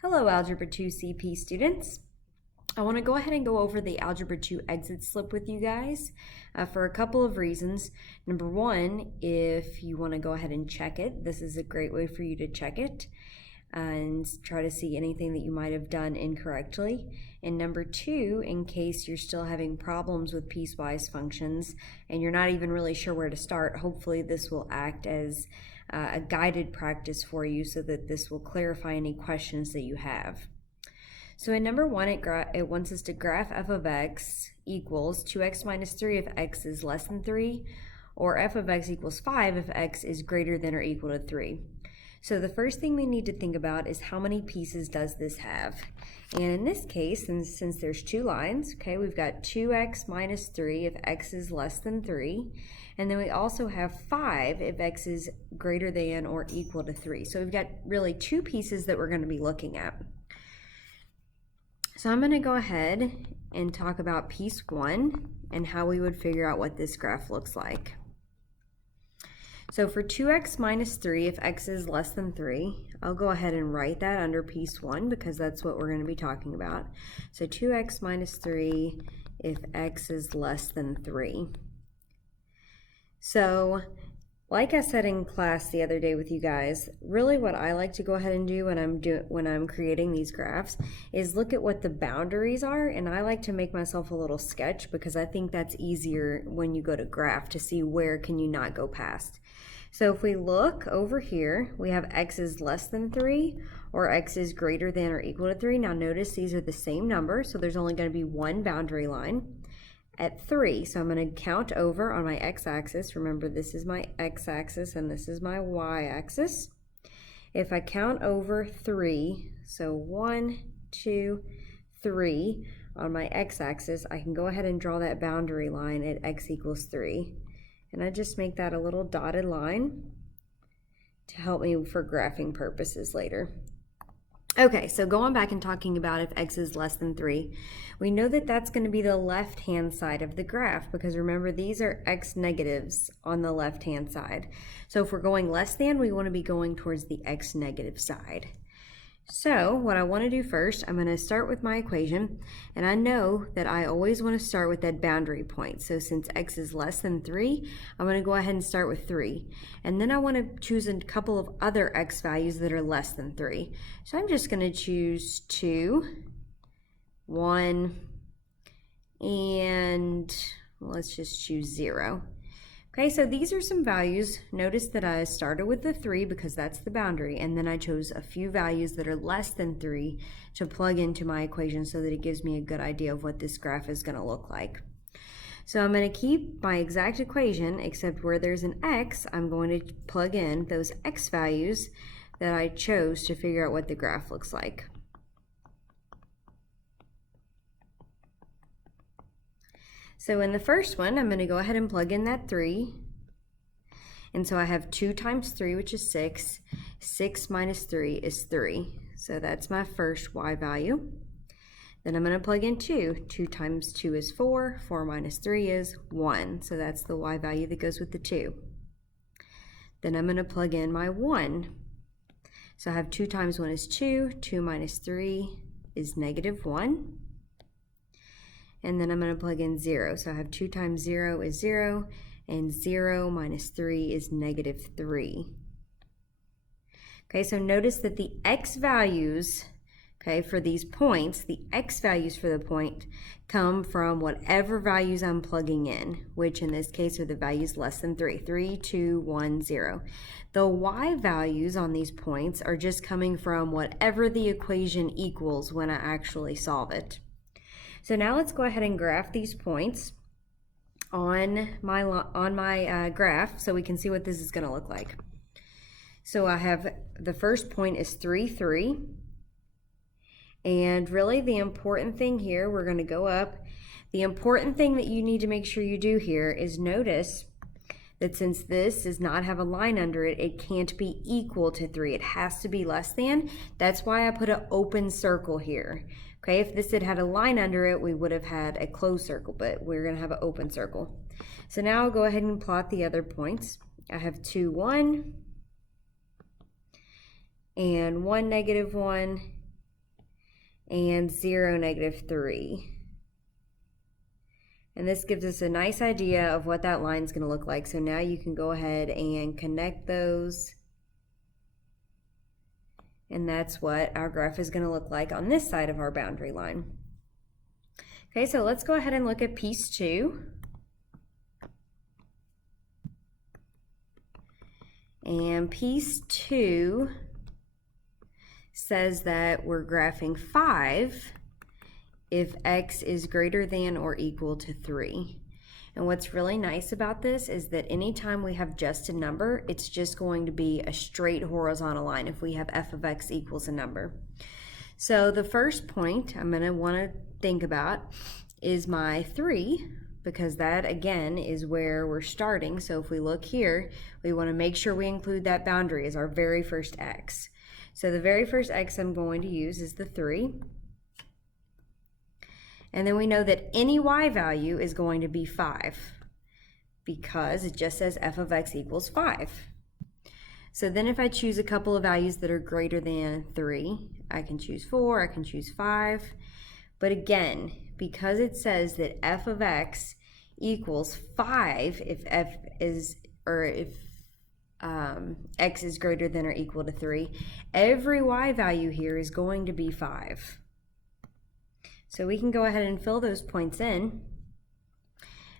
Hello, Algebra 2 CP students. I want to go ahead and go over the Algebra 2 exit slip with you guys for a couple of reasons. Number one, if you want to go ahead and check it, this is a great way for you to check it and try to see anything that you might have done incorrectly. And number two, in case you're still having problems with piecewise functions and you're not even really sure where to start, hopefully this will act as a guided practice for you so that this will clarify any questions that you have. So in number one, it wants us to graph f of x equals 2x minus 3 if x is less than 3, or f of x equals 5 if x is greater than or equal to 3. So the first thing we need to think about is how many pieces does this have? And in this case, since there's two lines, okay, we've got 2x minus 3 if x is less than 3. And then we also have 5 if x is greater than or equal to 3. So we've got really two pieces that we're going to be looking at. So I'm going to go ahead and talk about piece 1 and how we would figure out what this graph looks like. So for 2x minus 3, if x is less than 3, I'll go ahead and write that under piece 1 because that's what we're going to be talking about. So 2x minus 3 if x is less than 3. So, like I said in class the other day with you guys, really what I like to go ahead and do when I'm creating these graphs is look at what the boundaries are, and I like to make myself a little sketch because I think that's easier when you go to graph to see where can you not go past. So if we look over here, we have x is less than 3 or x is greater than or equal to 3. Now notice these are the same number, so there's only going to be one boundary line at 3. So I'm going to count over on my x-axis. Remember, this is my x-axis and this is my y-axis. If I count over 3, so 1, 2, 3 on my x-axis, I can go ahead and draw that boundary line at x equals 3. And I just make that a little dotted line to help me for graphing purposes later. Okay, so going back and talking about if x is less than 3, we know that that's going to be the left-hand side of the graph because remember these are x negatives on the left-hand side. So if we're going less than, we want to be going towards the x negative side. So what I want to do first, I'm going to start with my equation, and I know that I always want to start with that boundary point. So since x is less than 3, I'm going to go ahead and start with 3. And then I want to choose a couple of other x values that are less than 3. So I'm just going to choose 2, 1, and let's just choose 0. Okay, so these are some values. Notice that I started with the 3 because that's the boundary, and then I chose a few values that are less than 3 to plug into my equation so that it gives me a good idea of what this graph is going to look like. So I'm going to keep my exact equation, except where there's an x, I'm going to plug in those x values that I chose to figure out what the graph looks like. So in the first one, I'm going to go ahead and plug in that 3. And so I have 2 times 3, which is 6. 6 minus 3 is 3. So that's my first y value. Then I'm going to plug in 2. 2 times 2 is 4. 4 minus 3 is 1. So that's the y value that goes with the 2. Then I'm going to plug in my 1. So I have 2 times 1 is 2. 2 minus 3 is negative 1. And then I'm going to plug in 0. So I have 2 times 0 is 0, and 0 minus 3 is negative 3. Okay, so notice that the x values, okay, for these points, the x values for the point come from whatever values I'm plugging in, which in this case are the values less than 3. 3, 2, 1, 0. The y values on these points are just coming from whatever the equation equals when I actually solve it. So now let's go ahead and graph these points on my graph so we can see what this is going to look like. So I have the first point is 3, 3. And really the important thing here, we're going to go up. The important thing that you need to make sure you do here is notice that since this does not have a line under it, it can't be equal to 3. It has to be less than. That's why I put an open circle here. Okay, if this had had a line under it, we would have had a closed circle, but we're going to have an open circle. So now I'll go ahead and plot the other points. I have 2, 1, and 1, negative 1, and 0, -3. And this gives us a nice idea of what that line is going to look like. So now you can go ahead and connect those. And that's what our graph is going to look like on this side of our boundary line. Okay, so let's go ahead and look at piece 2. And piece 2 says that we're graphing 5 if x is greater than or equal to 3. And what's really nice about this is that anytime we have just a number, it's just going to be a straight horizontal line if we have f of x equals a number. So the first point I'm going to want to think about is my 3, because that again is where we're starting. So if we look here, we want to make sure we include that boundary as our very first x. So the very first x I'm going to use is the 3. And then we know that any y value is going to be 5 because it just says f of x equals 5. So then if I choose a couple of values that are greater than 3, I can choose 4, I can choose 5. But again, because it says that f of x equals 5 if x is greater than or equal to 3, every y value here is going to be 5. So we can go ahead and fill those points in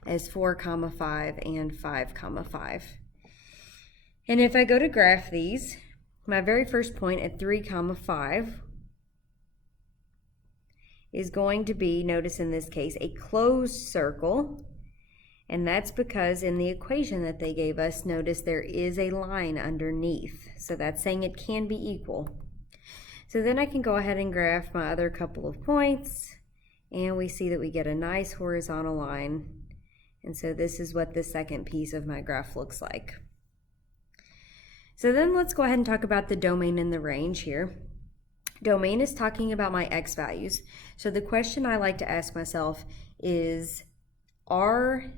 as 4, 5 and 5, 5. And if I go to graph these, my very first point at 3, 5 is going to be, notice in this case, a closed circle. And that's because in the equation that they gave us, notice there is a line underneath. So that's saying it can be equal. So then I can go ahead and graph my other couple of points, and we see that we get a nice horizontal line. And so this is what the second piece of my graph looks like. So then let's go ahead and talk about the domain and the range here. Domain is talking about my x values. So the question I like to ask myself is, are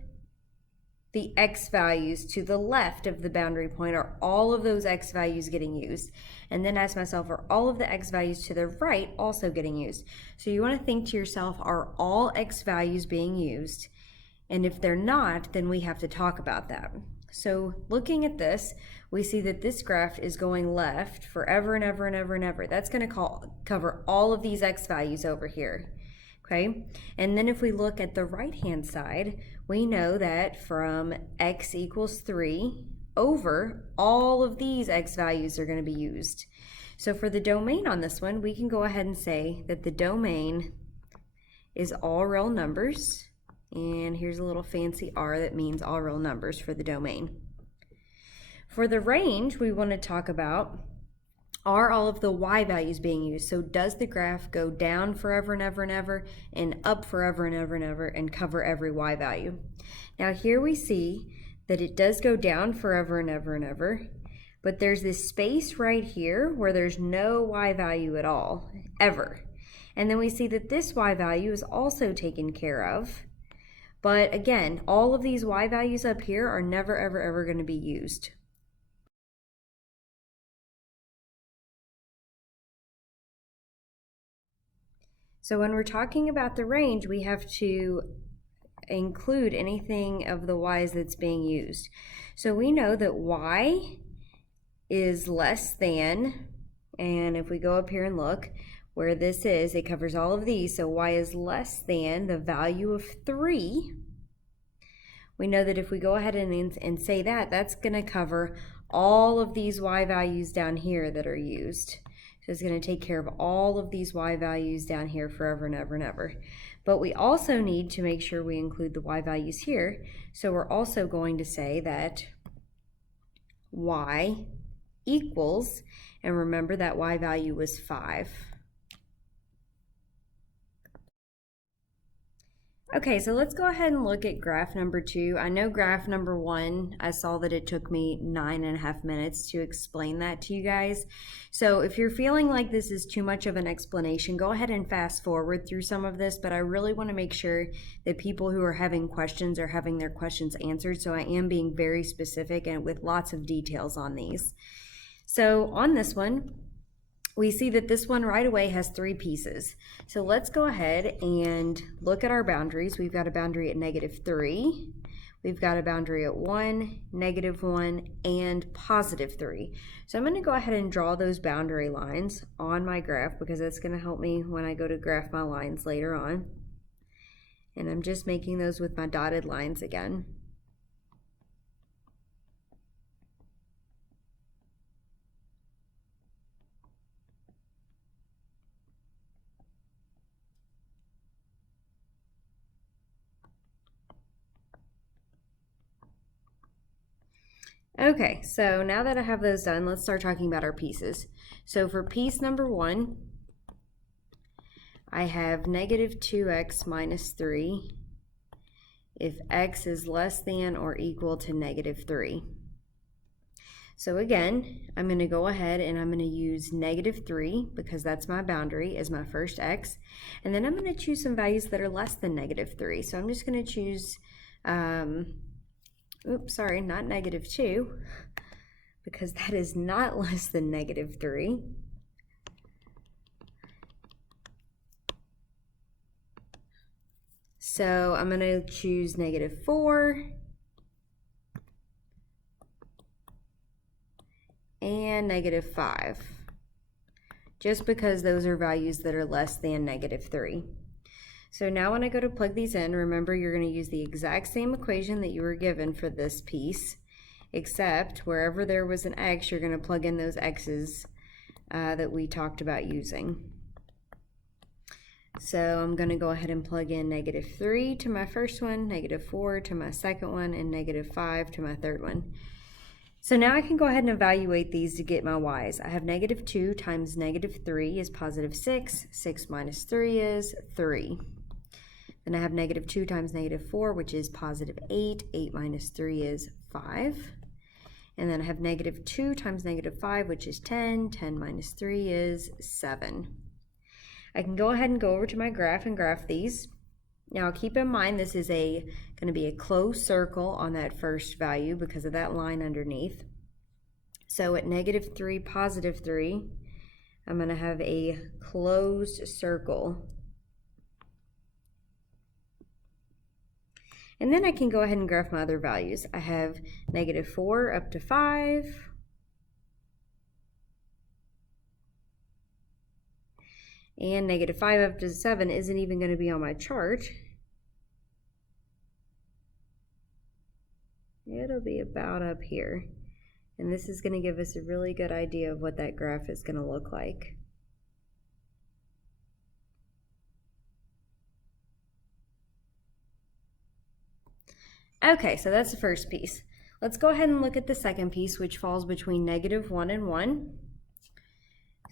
the x values to the left of the boundary point, are all of those x values getting used? And then ask myself, are all of the x values to the right also getting used? So you want to think to yourself, are all x values being used? And if they're not, then we have to talk about that. So looking at this, we see that this graph is going left forever and ever and ever and ever. That's going to cover all of these x values over here. Okay, and then if we look at the right hand side, we know that from x equals 3 over, all of these x values are going to be used. So for the domain on this one, we can go ahead and say that the domain is all real numbers, and here's a little fancy R that means all real numbers for the domain. For the range, we want to talk about, are all of the y values being used? So does the graph go down forever and ever and ever, and up forever and ever and ever, and cover every y value? Now here we see that it does go down forever and ever and ever, but there's this space right here where there's no y value at all, ever. And then we see that this y value is also taken care of, but again, all of these y values up here are never ever ever going to be used. So when we're talking about the range, we have to include anything of the y's that's being used. So we know that y is less than, and if we go up here and look where this is, it covers all of these, so y is less than the value of 3. We know that if we go ahead and say that, that's going to cover all of these y values down here that are used. So it's going to take care of all of these y values down here forever and ever and ever. But we also need to make sure we include the y values here. So we're also going to say that y equals, and remember that y value was 5. Okay, so let's go ahead and look at graph number 2. I know graph number 1, I saw that it took me 9.5 minutes to explain that to you guys. So if you're feeling like this is too much of an explanation, go ahead and fast forward through some of this, but I really want to make sure that people who are having questions are having their questions answered, so I am being very specific and with lots of details on these. So on this one, we see that this one right away has 3 pieces. So let's go ahead and look at our boundaries. We've got a boundary at -3. We've got a boundary at 1, -1, and +3. So I'm going to go ahead and draw those boundary lines on my graph because that's going to help me when I go to graph my lines later on. And I'm just making those with my dotted lines again. Okay, so now that I have those done, let's start talking about our pieces. So for piece number 1, I have -2x minus 3 if x is less than or equal to -3. So again, I'm going to go ahead and I'm going to use -3 because that's my boundary as my first x. And then I'm going to choose some values that are less than -3. So I'm just going to choose, oops, sorry, not -2 because that is not less than -3. So I'm going to choose -4 and -5, just because those are values that are less than -3. So now when I go to plug these in, remember you're going to use the exact same equation that you were given for this piece, except wherever there was an x, you're going to plug in those x's that we talked about using. So I'm going to go ahead and plug in -3 to my first one, -4 to my second one, and -5 to my third one. So now I can go ahead and evaluate these to get my y's. I have -2 times -3 is +6. 6 minus 3 is 3. Then I have -2 times -4, which is +8. 8 minus 3 is 5. And then I have -2 times -5, which is 10. 10 minus 3 is 7. I can go ahead and go over to my graph and graph these. Now keep in mind this is going to be a closed circle on that first value because of that line underneath. So at -3, +3, I'm going to have a closed circle. And then I can go ahead and graph my other values. I have -4 up to 5. And -5 up to 7 isn't even going to be on my chart. It'll be about up here. And this is going to give us a really good idea of what that graph is going to look like. Okay, so that's the first piece. Let's go ahead and look at the second piece, which falls between -1 and 1.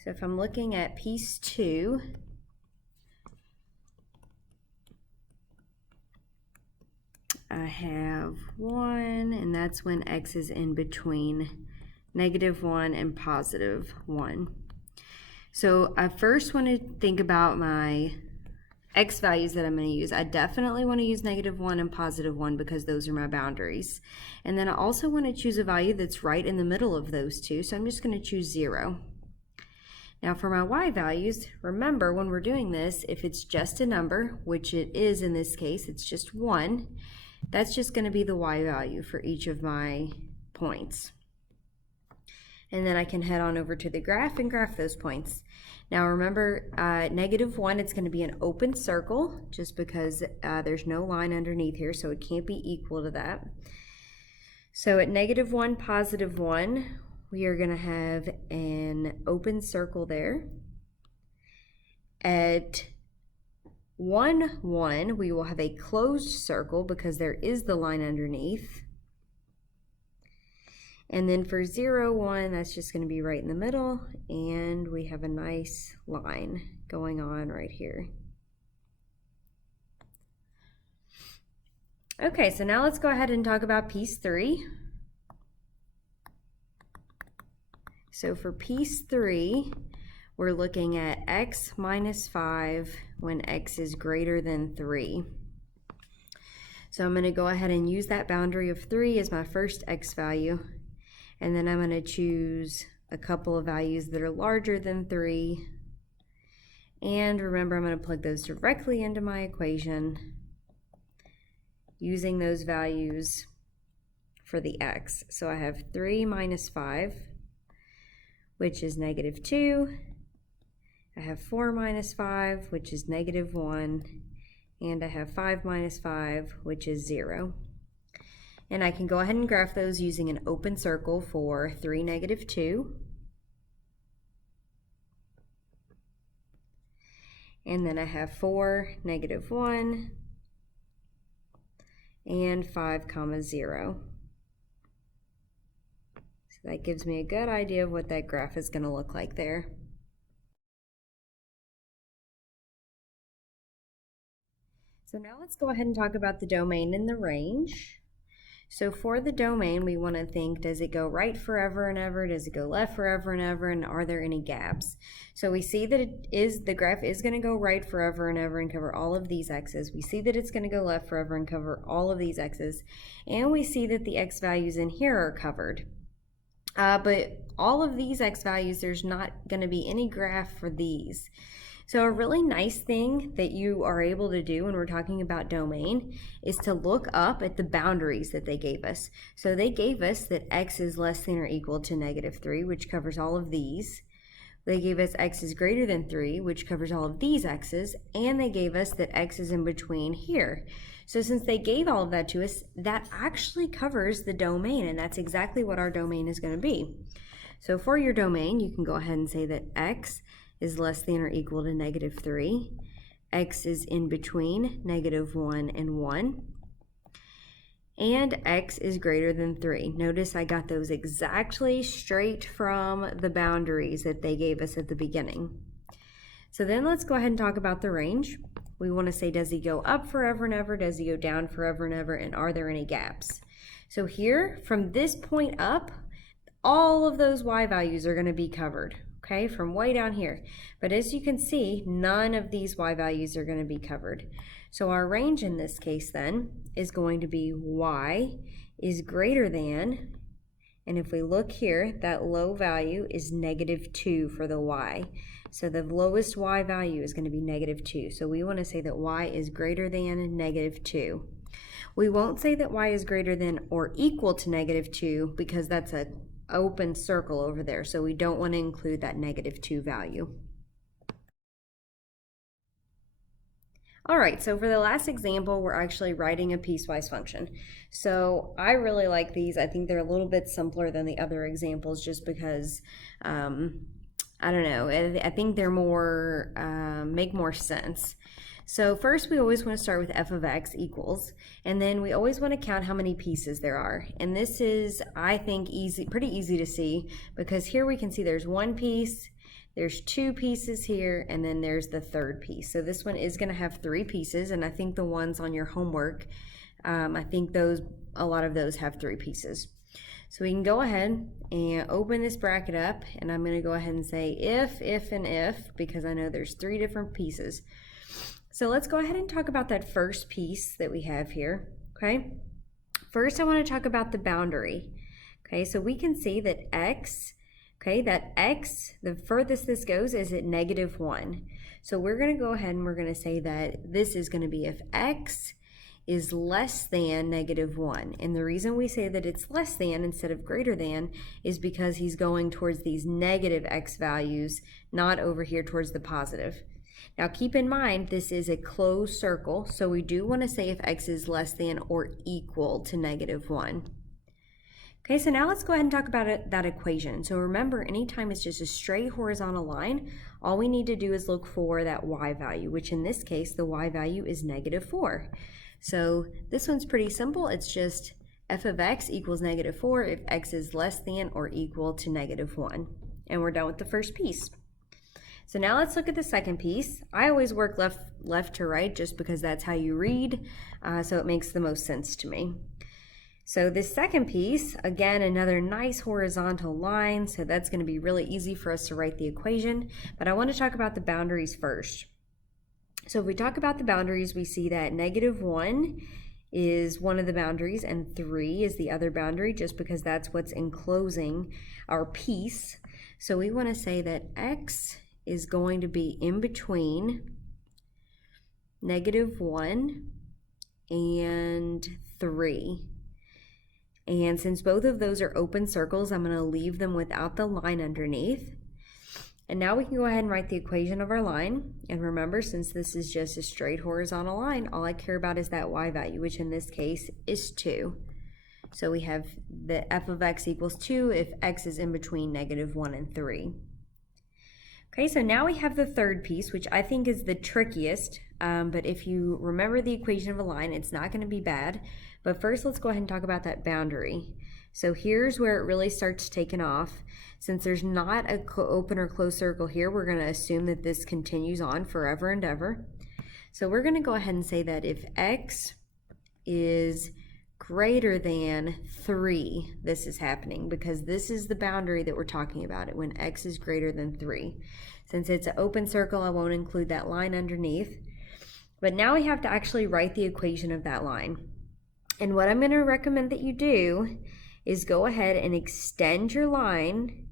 So if I'm looking at piece 2, I have 1, and that's when x is in between -1 and +1. So I first want to think about my x values that I'm going to use. I definitely want to use -1 and +1 because those are my boundaries. And then I also want to choose a value that's right in the middle of those two, so I'm just going to choose 0. Now for my y values, remember when we're doing this, if it's just a number, which it is in this case, it's just 1, that's just going to be the y value for each of my points. And then I can head on over to the graph and graph those points. Now remember, -1, it's going to be an open circle, just because there's no line underneath here, so it can't be equal to that. So at -1, +1, we are going to have an open circle there. At 1, 1, we will have a closed circle because there is the line underneath. And then for 0, 1, that's just going to be right in the middle, and we have a nice line going on right here. Okay, so now let's go ahead and talk about piece 3. So for piece 3, we're looking at x minus 5 when x is greater than 3. So I'm going to go ahead and use that boundary of 3 as my first x value. And then I'm going to choose a couple of values that are larger than 3. And remember, I'm going to plug those directly into my equation using those values for the x. So I have 3 minus 5, which is negative 2. I have 4 minus 5, which is negative 1. And I have 5 minus 5, which is 0. And I can go ahead and graph those using an open circle for 3, negative 2. And then I have 4, negative 1, and 5, comma 0. So that gives me a good idea of what that graph is going to look like there. So now let's go ahead and talk about the domain and the range. So for the domain, we want to think, does it go right forever and ever? Does it go left forever and ever? And are there any gaps? So we see that the graph is going to go right forever and ever and cover all of these x's. We see that it's going to go left forever and cover all of these x's. And we see that the x values in here are covered. But all of these x values, there's not going to be any graph for these. So a really nice thing that you are able to do when we're talking about domain is to look up at the boundaries that they gave us. So they gave us that x is less than or equal to negative 3, which covers all of these. They gave us x is greater than 3, which covers all of these x's, and they gave us that x is in between here. So since they gave all of that to us, that actually covers the domain, and that's exactly what our domain is going to be. So for your domain, you can go ahead and say that x is less than or equal to negative 3. X is in between negative 1 and 1. And x is greater than 3. Notice I got those exactly straight from the boundaries that they gave us at the beginning. So then let's go ahead and talk about the range. We want to say, does he go up forever and ever? Does he go down forever and ever? And are there any gaps? So here, from this point up, all of those y values are going to be covered. Okay, from way down here. But as you can see, none of these y values are going to be covered. So our range in this case then is going to be y is greater than, and if we look here, that low value is negative 2 for the y. So the lowest y value is going to be negative 2. So we want to say that y is greater than negative 2. We won't say that y is greater than or equal to negative 2 because that's a open circle over there, so we don't want to include that negative 2 value. All right, so for the last example, we're actually writing a piecewise function. So I really like these. I think they're a little bit simpler than the other examples just because, I don't know, I think they're more, make more sense. So first we always want to start with f of x equals, and then we always want to count how many pieces there are. And this is, I think, pretty easy to see, because here we can see there's one piece, there's two pieces here, and then there's the third piece. So this one is going to have 3 pieces, and I think the ones on your homework, I think a lot of those have 3 pieces. So we can go ahead and open this bracket up, and I'm going to go ahead and say if, and if, because I know there's 3 different pieces. So let's go ahead and talk about that first piece that we have here, okay? First, I want to talk about the boundary, okay? So we can see that x, okay, that x, the furthest this goes is at negative 1. So we're going to go ahead and we're going to say that this is going to be if x is less than negative 1. And the reason we say that it's less than instead of greater than is because he's going towards these negative x values, not over here towards the positive. Now keep in mind, this is a closed circle, so we do want to say if x is less than or equal to negative 1. Okay, so now let's go ahead and talk about that equation. So remember, anytime it's just a straight horizontal line, all we need to do is look for that y value, which in this case, the y value is negative 4. So this one's pretty simple. It's just f of x equals negative 4 if x is less than or equal to negative 1. And we're done with the first piece. So now let's look at the second piece. I always work left to right just because that's how you read, so it makes the most sense to me. So this second piece, again, another nice horizontal line, so that's going to be really easy for us to write the equation, but I want to talk about the boundaries first. So if we talk about the boundaries, we see that negative 1 is one of the boundaries and 3 is the other boundary, just because that's what's enclosing our piece. So we want to say that x is going to be in between -1 and 3. And since both of those are open circles, I'm going to leave them without the line underneath. And now we can go ahead and write the equation of our line. And remember, since this is just a straight horizontal line, all I care about is that y value, which in this case is 2. So we have the f of x equals 2 if x is in between -1 and 3. Okay, so now we have the third piece, which I think is the trickiest, but if you remember the equation of a line, it's not going to be bad. But first, let's go ahead and talk about that boundary. So here's where it really starts taking off. Since there's not a open or closed circle here, we're going to assume that this continues on forever and ever. So we're going to go ahead and say that if x is greater than 3, this is happening, because this is the boundary that we're talking about, it when x is greater than 3. Since it's an open circle, I won't include that line underneath. But now we have to actually write the equation of that line. And what I'm going to recommend that you do is go ahead and extend your line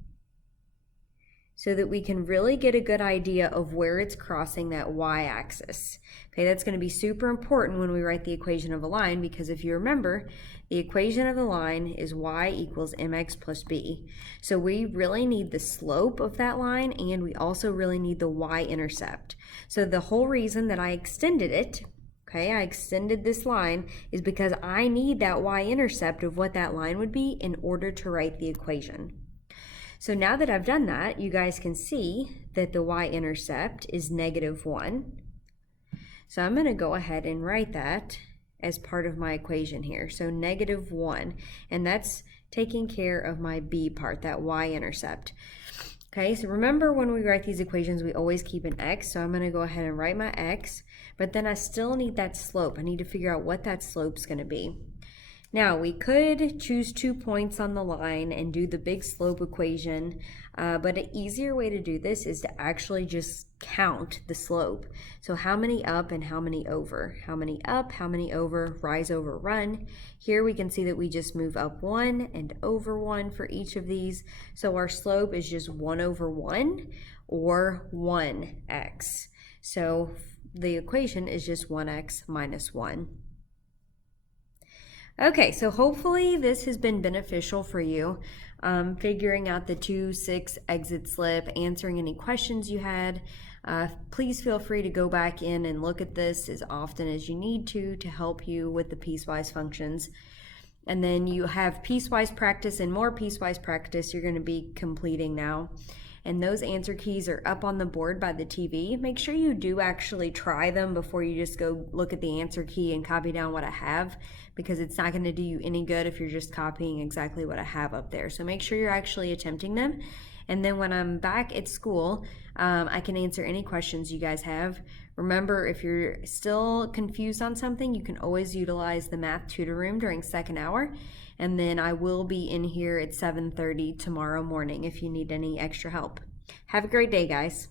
so that we can really get a good idea of where it's crossing that y-axis. Okay, that's going to be super important when we write the equation of a line, because if you remember, the equation of the line is y equals mx plus b. So we really need the slope of that line, and we also really need the y-intercept. So the whole reason that I extended it, okay, I extended this line, is because I need that y-intercept of what that line would be in order to write the equation. So now that I've done that, you guys can see that the y-intercept is -1. So I'm going to go ahead and write that as part of my equation here. So -1, and that's taking care of my b part, that y-intercept. Okay, so remember when we write these equations, we always keep an x, so I'm going to go ahead and write my x, but then I still need that slope. I need to figure out what that slope's going to be. Now, we could choose 2 points on the line and do the big slope equation, but an easier way to do this is to actually just count the slope. So how many up and how many over? How many up, how many over, rise over, run. Here we can see that we just move up 1 and over 1 for each of these. So our slope is just 1 over 1 or 1x. So the equation is just 1x minus 1. Okay, so hopefully this has been beneficial for you, figuring out the 2, 6 exit slip, answering any questions you had. Please feel free to go back in and look at this as often as you need to help you with the piecewise functions. And then you have piecewise practice and more piecewise practice you're going to be completing now. And those answer keys are up on the board by the TV. Make sure you do actually try them before you just go look at the answer key and copy down what I have, because it's not going to do you any good if you're just copying exactly what I have up there. So make sure you're actually attempting them. And then when I'm back at school, I can answer any questions you guys have. Remember, if you're still confused on something, you can always utilize the math tutor room during second hour. And then I will be in here at 7:30 tomorrow morning if you need any extra help. Have a great day, guys.